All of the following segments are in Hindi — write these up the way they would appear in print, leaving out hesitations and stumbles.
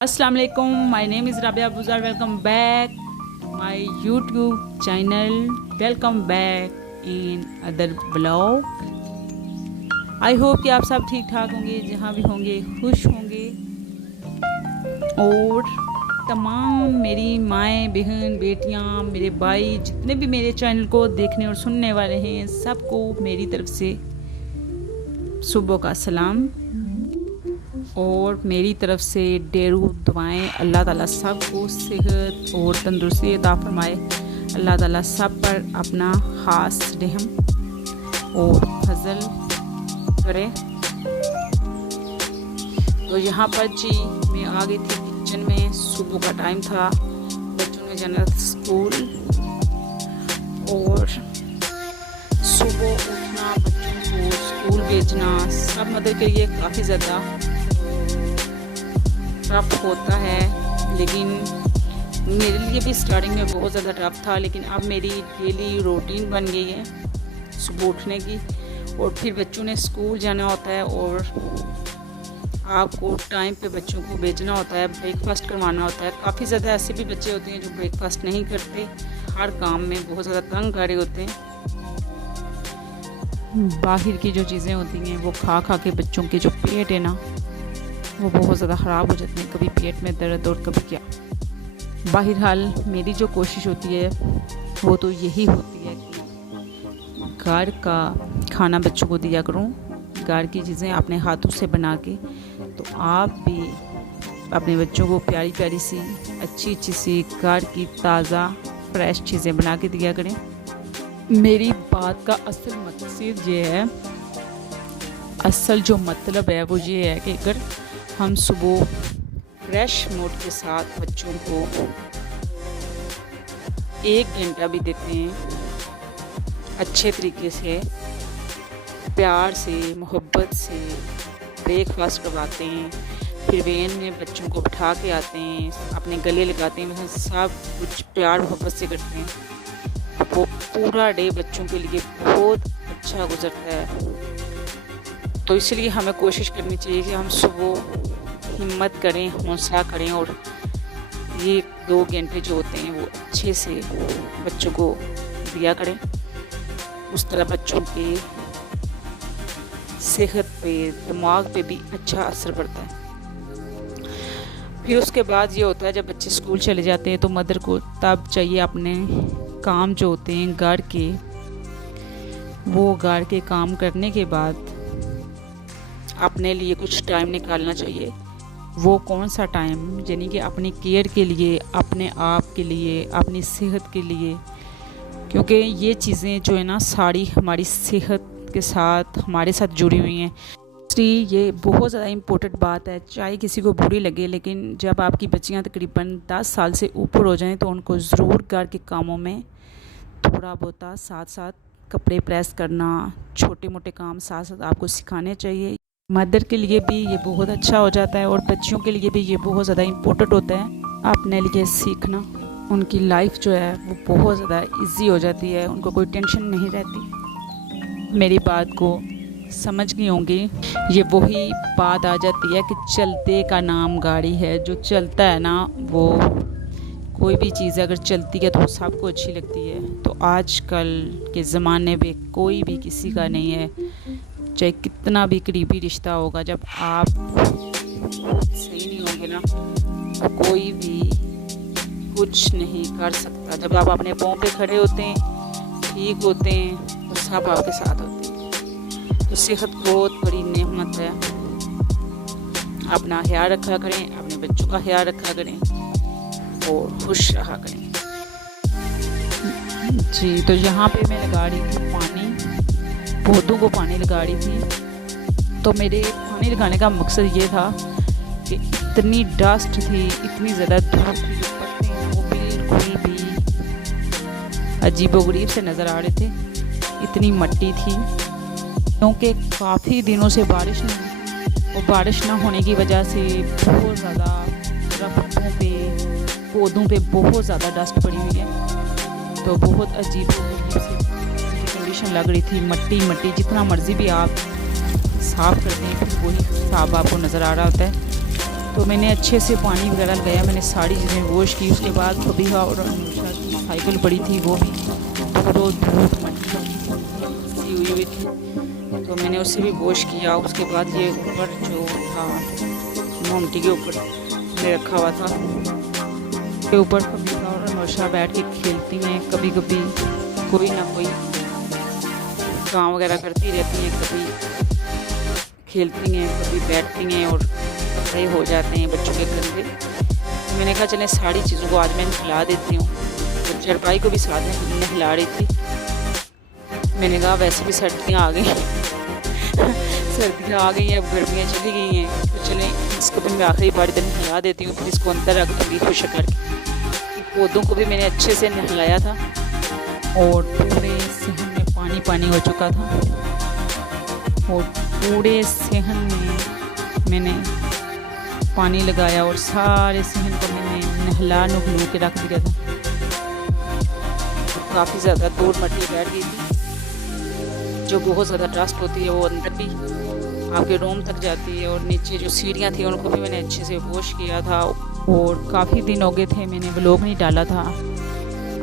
अस्सलाम वालेकुम, my name is Rabia Buzar. Welcome back my YouTube channel. Welcome back in other blog. I hope कि आप सब ठीक ठाक होंगे, जहाँ भी होंगे खुश होंगे। और तमाम मेरी माएँ, बहन, बेटियाँ, मेरे भाई, जितने भी मेरे चैनल को देखने और सुनने वाले हैं, सबको मेरी तरफ से सुबह का सलाम और मेरी तरफ से ढेरों दुआएं। अल्लाह ताला सबको सेहत और तंदुरुस्ती अता फरमाए। अल्लाह ताला सब पर अपना खास रहम और फजल करे। तो यहाँ पर जी मैं आ गई थी किचन में। सुबह का टाइम था, बच्चों ने जाना था स्कूल और सुबह उठना, बच्चों को स्कूल भेजना सब मदर के लिए काफ़ी ज़्यादा टफ होता है। लेकिन मेरे लिए भी स्टार्टिंग में बहुत ज़्यादा टफ था, लेकिन अब मेरी डेली रूटीन बन गई है सुबह उठने की। और फिर बच्चों ने स्कूल जाना होता है और आपको टाइम पे बच्चों को भेजना होता है, ब्रेकफास्ट करवाना होता है। काफ़ी ज़्यादा ऐसे भी बच्चे होते हैं जो ब्रेकफास्ट नहीं करते, हर काम में बहुत ज़्यादा तंग आ रहे होते हैं। बाहर की जो चीज़ें होती हैं वो खा खा के बच्चों के जो पेट है ना वो बहुत ज़्यादा ख़राब हो जाते हैं। कभी पेट में दर्द और कभी क्या। बहरहाल मेरी जो कोशिश होती है वो तो यही होती है कि घर का खाना बच्चों को दिया करूं, घर की चीज़ें अपने हाथों से बना के। तो आप भी अपने बच्चों को प्यारी प्यारी सी अच्छी अच्छी सी घर की ताज़ा फ्रेश चीज़ें बना के दिया करें। मेरी बात का असल मकसद ये है, असल जो मतलब है वो ये है कि अगर हम सुबह फ्रेश मूड के साथ बच्चों को 1 घंटा भी देते हैं, अच्छे तरीके से प्यार से मोहब्बत से ब्रेकफास्ट करवाते हैं, फिर वैन में बच्चों को बिठा के आते हैं, अपने गले लगाते हैं, सब कुछ प्यार मोहब्बत से करते हैं, वो पूरा डे बच्चों के लिए बहुत अच्छा गुजरता है। तो इसलिए हमें कोशिश करनी चाहिए कि हम सुबह हिम्मत करें, हौसला करें और ये 2 घंटे जो होते हैं वो अच्छे से बच्चों को दिया करें। उस तरह बच्चों के सेहत पे, दिमाग पे भी अच्छा असर पड़ता है। फिर उसके बाद ये होता है जब बच्चे स्कूल चले जाते हैं तो मदर को तब चाहिए अपने काम जो होते हैं घर के, वो घर के काम करने के बाद अपने लिए कुछ टाइम निकालना चाहिए। वो कौन सा टाइम, यानी कि अपनी केयर के लिए, अपने आप के लिए, अपनी सेहत के लिए। क्योंकि ये चीज़ें जो है ना सारी हमारी सेहत के साथ हमारे साथ जुड़ी हुई हैं। इसलिए ये बहुत ज़्यादा इम्पोर्टेंट बात है, चाहे किसी को बुरी लगे, लेकिन जब आपकी बच्चियां तकरीबन 10 साल से ऊपर हो जाएं तो उनको ज़रूर घर के कामों में थोड़ा बहुत साथ साथ कपड़े प्रेस करना, छोटे मोटे काम साथ साथ आपको सिखाने चाहिए। मदर के लिए भी ये बहुत अच्छा हो जाता है और बच्चियों के लिए भी ये बहुत ज़्यादा इम्पोर्टेंट होता है अपने लिए सीखना। उनकी लाइफ जो है वो बहुत ज़्यादा इजी हो जाती है, उनको कोई टेंशन नहीं रहती। मेरी बात को समझ गई होंगी। ये वही बात आ जाती है कि चलते का नाम गाड़ी है। जो चलता है ना, वो कोई भी चीज़ अगर चलती है तो सबको अच्छी लगती है। तो आजकल के ज़माने में कोई भी किसी का नहीं है, चाहे कितना भी करीबी रिश्ता होगा, जब आप सही नहीं होंगे ना तो कोई भी कुछ नहीं कर सकता। जब आप अपने पाँव पे खड़े होते हैं, ठीक होते हैं, तो सब आपके साथ होते हैं। तो सेहत बहुत बड़ी नेमत है। अपना ख्याल रखा करें, अपने बच्चों का ख्याल रखा करें और खुश रहा करें जी। तो यहाँ पे मैं लगा रही थी पानी, पौधों को पानी लगा रही थी। तो मेरे पानी लगाने का मकसद ये था कि इतनी डस्ट थी, इतनी ज़्यादा धूप थी, जो पत्ते हैं वो बिल्कुल भी अजीबोगरीब से नज़र आ रहे थे, इतनी मिट्टी थी। क्योंकि काफ़ी दिनों से बारिश नहीं हुई और बारिश ना होने की वजह से बहुत ज़्यादा दरख्तों पे, पौधों पे बहुत ज़्यादा डस्ट पड़ी हुई है। तो बहुत अजीबोगरीब से कंडीशन लग रही थी। मट्टी मट्टी जितना मर्ज़ी भी आप साफ़ करते हैं फिर वही साफ आपको नज़र आ रहा होता है। तो मैंने अच्छे से पानी वगैरह लगाया, मैंने सारी चीज़ें वॉश की। उसके बाद फबीहा और अनुषा की साइकिल पड़ी थी, वो भी धूल मट्टी हुई थी, तो मैंने उससे भी वॉश किया। उसके बाद ये ऊपर जो था मोमटी के ऊपर मैंने रखा हुआ था, के ऊपर फबीहा और अनुषा बैठ के खेलती हैं। कभी कभी कोई ना कोई काम वगैरह करती रहती हैं, कभी खेलती हैं, कभी बैठती हैं और कपड़े हो जाते हैं बच्चों के गंदे। तो मैंने कहा चलें सारी चीज़ों को आज मैं नहला देती हूँ। तो चरपाई को भी साथ में नहला रही थी। मैंने कहा वैसे भी सर्दियाँ आ गई सर्दियाँ आ गई हैं, अब गर्मियाँ चली गई हैं, तो चलें इसको भी मैं आखिरी बार इधर नहला देती हूँ, फिर इसको अंदर रख दूँगी खुश करके। पौधों को भी मैंने अच्छे से नहलाया था और पूरे सहन में पानी पानी हो चुका था, और पूरे सहन में मैंने पानी लगाया और सारे सहन को मैंने नहला नुहलू के रख दिया था। काफ़ी ज़्यादा धूल मट्टी बैठ गई थी, जो बहुत ज़्यादा डस्ट होती है वो अंदर भी आपके रूम तक जाती है, और नीचे जो सीढ़ियाँ थी उनको भी मैंने अच्छे से वॉश किया था। और काफ़ी दिन हो गए थे मैंने व्लॉग नहीं डाला था,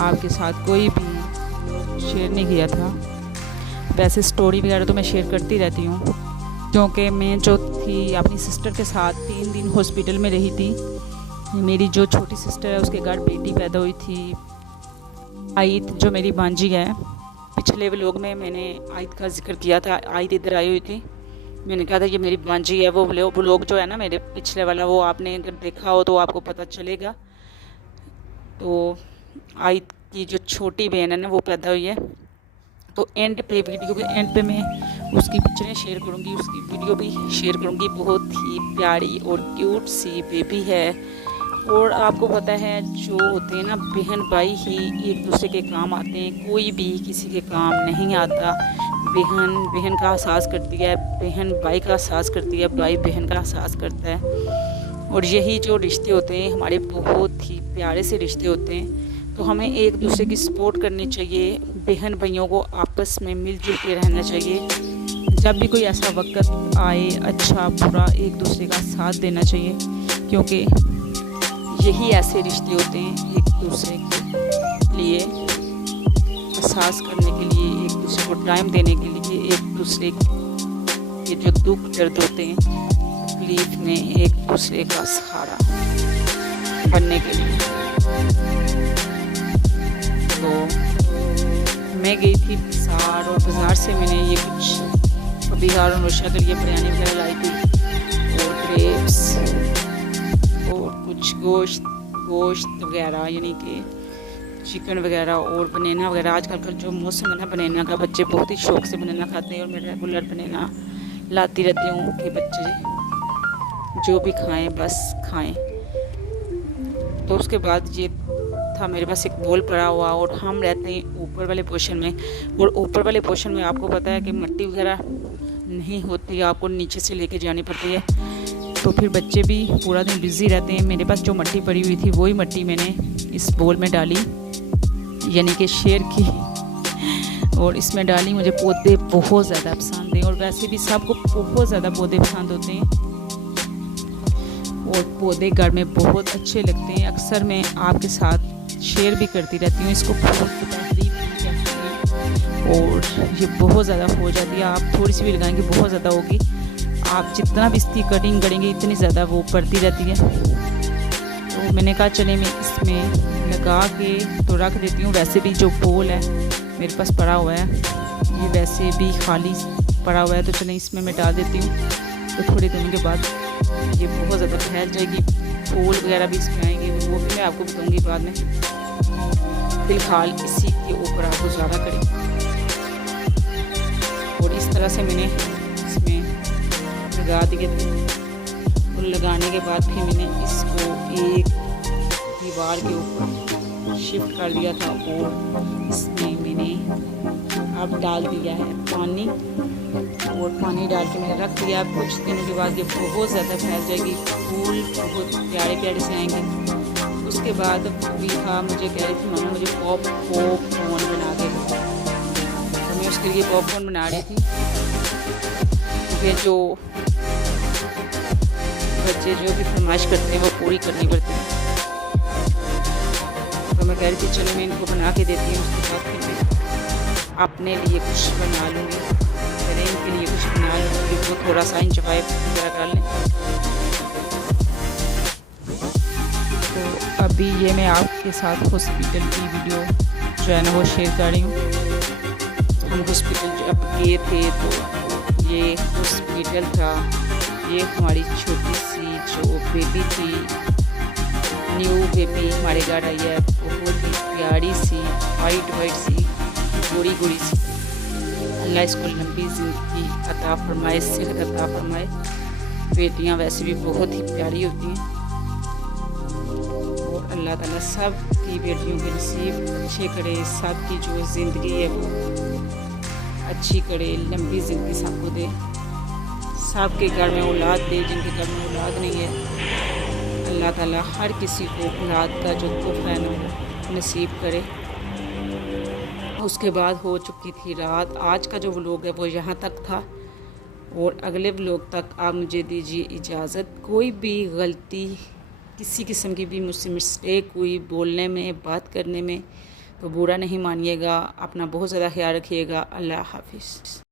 आपके साथ कोई भी शेयर नहीं किया था। वैसे स्टोरी वगैरह तो मैं शेयर करती रहती हूँ, क्योंकि मैं जो थी अपनी सिस्टर के साथ 3 दिन हॉस्पिटल में रही थी। मेरी जो छोटी सिस्टर है उसके घर बेटी पैदा हुई थी, आयत, जो मेरी भांजी है। पिछले व्लॉग में मैंने आयत का जिक्र किया था, आयत इधर आई हुई थी, मैंने कहा था ये मेरी भांजी है। वो व्लॉग जो है ना मेरे पिछले वाला, वो आपने अगर देखा हो तो आपको पता चलेगा। तो आयत की जो छोटी बहन है ना वो पैदा हुई है। तो एंड पे, वीडियो के एंड पे मैं उसकी पिक्चरें शेयर करूँगी, उसकी वीडियो भी शेयर करूँगी। बहुत ही प्यारी और क्यूट सी बेबी है। और आपको पता है जो होते हैं ना बहन भाई ही एक दूसरे के काम आते हैं, कोई भी किसी के काम नहीं आता। बहन बहन का एहसास करती है, बहन भाई का एहसास करती है, भाई बहन का एहसास करता है। और यही जो रिश्ते होते हैं हमारे बहुत ही प्यारे से रिश्ते होते हैं। तो हमें एक दूसरे की सपोर्ट करनी चाहिए, बहन भाइयों को आपस में मिलजुल के रहना चाहिए। जब भी कोई ऐसा वक्त आए, अच्छा बुरा, एक दूसरे का साथ देना चाहिए, क्योंकि यही ऐसे रिश्ते होते हैं एक दूसरे के लिए एहसास करने के लिए, एक दूसरे को टाइम देने के लिए, एक दूसरे के जो दुख दर्द होते हैं, तकलीफ में एक दूसरे का सहारा बनने के लिए। तो मैं गई थी बाज़ार, और बाज़ार से मैंने ये कुछ फबीहा और अनुषा के लिए बिरयानी वगैरह लाई थी, और ग्रेप्स और कुछ गोश्त वगैरह, यानी कि चिकन वगैरह और बनाना वगैरह। आजकल का जो मौसम है ना बनाना का, बच्चे बहुत ही शौक़ से बनाना खाते हैं, और मैं रेगुलर बनाना लाती रहती हूँ कि बच्चे जो भी खाएं बस खाएं। तो उसके बाद ये था मेरे पास एक बोल पड़ा हुआ, और हम रहते हैं ऊपर वाले पोर्शन में, और ऊपर वाले पोर्शन में आपको पता है कि मिट्टी वगैरह नहीं होती, आपको नीचे से लेके जानी पड़ती है। तो फिर बच्चे भी पूरा दिन बिज़ी रहते हैं। मेरे पास जो मिट्टी पड़ी हुई थी वही मिट्टी मैंने इस बोल में डाली, यानी कि शेयर की, और इसमें डाली। मुझे पौधे बहुत ज़्यादा पसंद हैं, और वैसे भी सबको बहुत ज़्यादा पौधे पसंद होते हैं, और पौधे घर में बहुत अच्छे लगते हैं। अक्सर मैं आपके साथ शेयर भी करती रहती हूँ। इसको फूल की तहरीफ भी कहते हैं, और ये बहुत ज़्यादा हो जाती है। आप थोड़ी सी भी लगाएंगे बहुत ज़्यादा होगी, आप जितना भी इसकी कटिंग करेंगे इतनी ज़्यादा वो बढ़ती रहती है। तो मैंने कहा चले मैं इसमें लगा के तो रख देती हूँ। वैसे भी जो बोल है मेरे पास पड़ा हुआ है, ये वैसे भी खाली पड़ा हुआ है, तो चलें इसमें मैं डाल देती हूँ। तो थोड़े दिनों के बाद ये बहुत ज़्यादा फैल जाएगी, फूल वगैरह भी इसमें आएंगे, तो वो भी मैं आपको बताऊँगी बाद में। फ़िलहाल इसी के ऊपर आप गुजारा करें। और इस तरह से मैंने इसमें लगा दिए थे, और लगाने के बाद फिर मैंने इसको एक दीवार के ऊपर शिफ्ट कर दिया था, और इसमें मैंने अब डाल दिया है पानी, और पानी डाल के मैंने रख दिया। कुछ दिनों के बाद ये बहुत ज़्यादा फैल जाएगी, फूल बहुत प्यारे प्यारे से आएंगे। उसके बाद फबीहा मुझे कह रही थी मामा मुझे पॉपकॉर्न बना के दो, तो मैं उसके लिए पॉपकॉर्न बना रही थी। ये जो बच्चे जो भी फरमाइश करते हैं वो पूरी करनी पड़ती है। तो मैं कह रही थी चलो मैं इनको बना के देती हूँ, उसके बाद फिर मैं अपने लिए कुछ बना लूँगी, पहले इनके लिए कुछ बना लूँगी, वो थोड़ा सा इंजॉय वगैरह कर लें। तो अभी ये मैं आपके साथ हॉस्पिटल की वीडियो जो है ना वो शेयर कर रही हूँ। हम हॉस्पिटल जब गए थे तो ये हॉस्पिटल था, ये हमारी छोटी सी जो बेबी थी, न्यू बेबी हमारे घर आई है, बहुत ही प्यारी सी वाइट सी गोरी सी। अल्लाह इसको लंबी ज़िंदगी अता फरमाए, सेहत अता फरमाए। बेटियां वैसे भी बहुत ही प्यारी होती हैं और अल्लाह ताला सब की बेटियों के नसीब अच्छे करे, सब की जो ज़िंदगी है वो अच्छी करे, लंबी ज़िंदगी सबको दे, सबके घर में औलाद दे, जिनके घर में औलाद नहीं है अल्लाह ताला हर किसी को औलाद का जो तोहफ़ा है ना नसीब करे। उसके बाद हो चुकी थी रात। आज का जो व्लॉग है वो यहाँ तक था और अगले व्लॉग तक आप मुझे दीजिए इजाज़त। कोई भी गलती, किसी किस्म की भी मुझसे मिस्टेक हुई बोलने में, बात करने में, तो बुरा नहीं मानिएगा। अपना बहुत ज़्यादा ख्याल रखिएगा। अल्लाह हाफिज़।